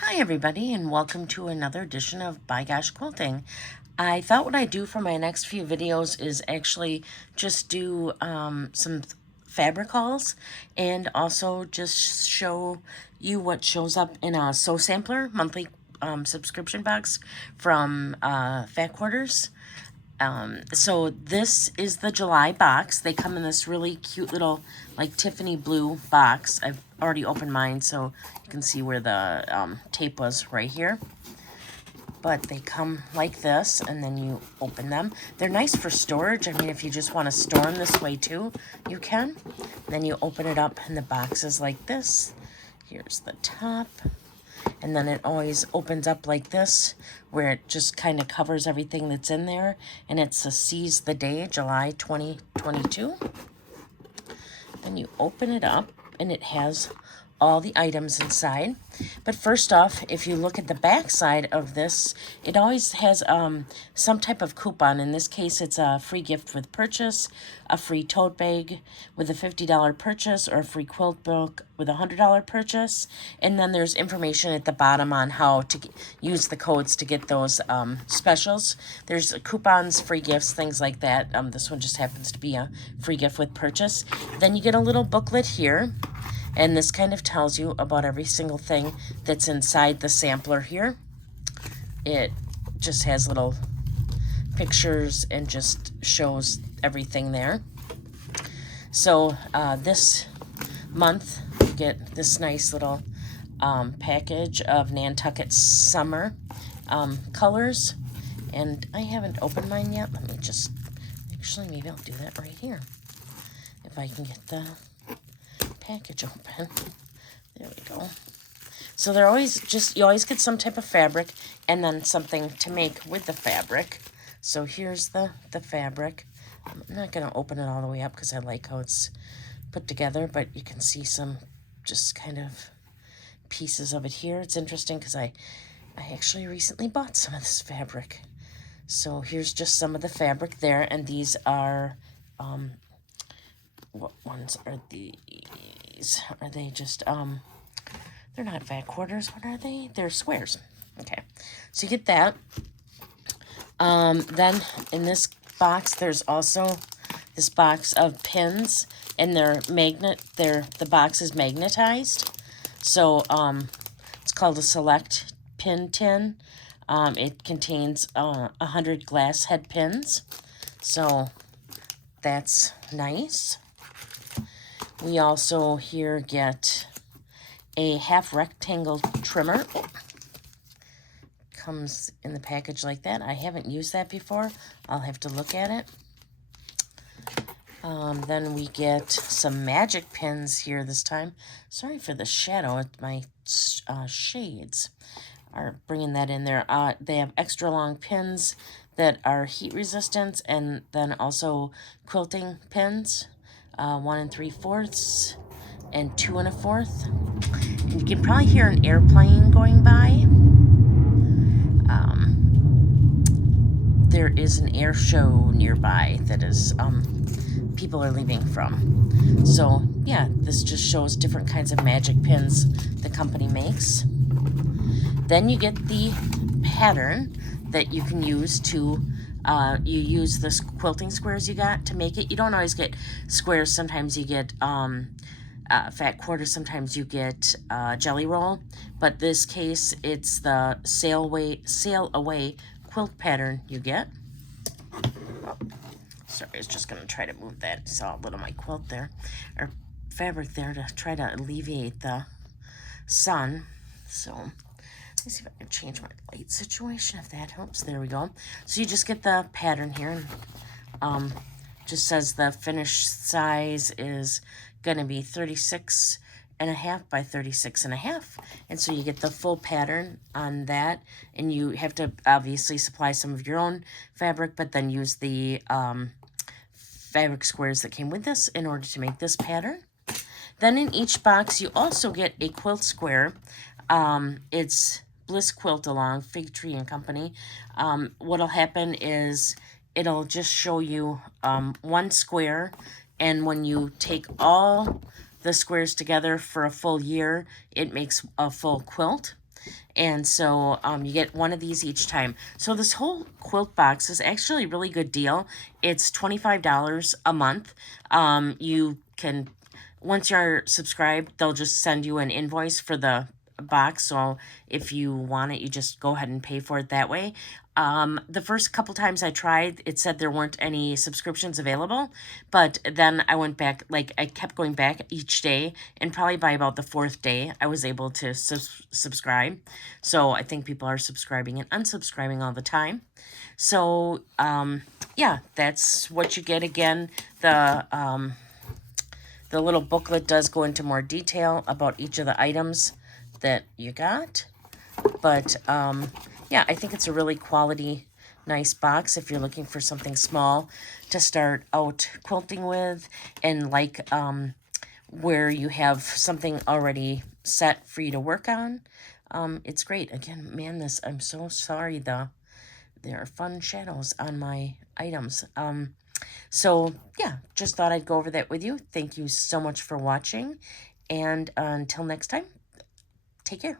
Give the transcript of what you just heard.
Hi everybody, and welcome to another edition of By Gosh Quilting. I thought what I'd do for my next few videos is actually just do some fabric hauls and also just show you what shows up in a Sew Sampler monthly subscription box from Fat Quarters. So this is the July box. They come in this really cute little like Tiffany blue box. I've already opened mine so you can see where the tape was right here. But they come like this and then you open them. They're nice for storage. I mean, if you just want to store them this way too, you can. Then you open it up and the box is like this. Here's the top. And then it always opens up like this, where it just kind of covers everything that's in there. And it's a Seize the Day, July 2022. Then you open it up, and it has all the items inside. But first off, if you look at the back side of this, it always has some type of coupon. In this case, it's a free gift with purchase, a free tote bag with a $50 purchase, or a free quilt book with a $100 purchase. And then there's information at the bottom on how to use the codes to get those specials. There's coupons, free gifts, things like that. This one just happens to be a free gift with purchase. Then you get a little booklet here. And this kind of tells you about every single thing that's inside the sampler here. It just has little pictures and just shows everything there. So this month, you get this nice little package of Nantucket Summer colors. And I haven't opened mine yet. Let me just, actually maybe I'll do that right here. If I can get the package open. There we go. So they're always just, you always get some type of fabric and then something to make with the fabric. So here's the fabric. I'm not going to open it all the way up because I like how it's put together, but you can see some just kind of pieces of it here. It's interesting because I actually recently bought some of this fabric. So here's just some of the fabric there, and these are what ones are these? Are they just, they're not Fat Quarters. What are they? They're squares. Okay. So you get that. Then in this box, there's also this box of pins, and they're the box is magnetized. So, it's called a Select Pin Tin. It contains 100 glass head pins. So that's nice. We also here get a half rectangle trimmer. Comes in the package like that. I haven't used that before. I'll have to look at it. Then we get some magic pins here this time. Sorry for the shadow. My shades are bringing that in there. They have extra long pins that are heat resistant, and then also quilting pins. 1 3/4 and 2 1/4. And you can probably hear an airplane going by. There is an air show nearby that is people are leaving from. So yeah, this just shows different kinds of magic pins the company makes. Then you get the pattern that you can use to you use the quilting squares you got to make it. You don't always get squares. Sometimes you get Fat Quarters. Sometimes you get Jelly Roll. But this case, it's the Sail Away quilt pattern you get. Oh, sorry, I was just going to try to move that. I saw a little of my quilt there, or fabric there, to try to alleviate the sun. So let me see if I can change my light situation, if that helps. There we go. So you just get the pattern here, and just says the finished size is going to be 36.5 by 36.5. And so you get the full pattern on that, and you have to obviously supply some of your own fabric, but then use the fabric squares that came with this in order to make this pattern. Then in each box, you also get a quilt square. It's Bliss Quilt Along, Fig Tree and Company. What'll happen is it'll just show you one square, and when you take all the squares together for a full year, it makes a full quilt. And so you get one of these each time. So this whole quilt box is actually a really good deal. It's $25 a month. You can, once you're subscribed, they'll just send you an invoice for the box. So if you want it, you just go ahead and pay for it that way. The first couple times I tried, it said there weren't any subscriptions available, but then I went back, like I kept going back each day, and probably by about the fourth day, I was able to subscribe. So I think people are subscribing and unsubscribing all the time. So, yeah, that's what you get. Again, the little booklet does go into more detail about each of the items that you got. But, yeah, I think it's a really quality, nice box if you're looking for something small to start out quilting with, and like where you have something already set for you to work on. It's great. Again, man, I'm so sorry, there are fun shadows on my items. So, yeah, just thought I'd go over that with you. Thank you so much for watching, and until next time, take care.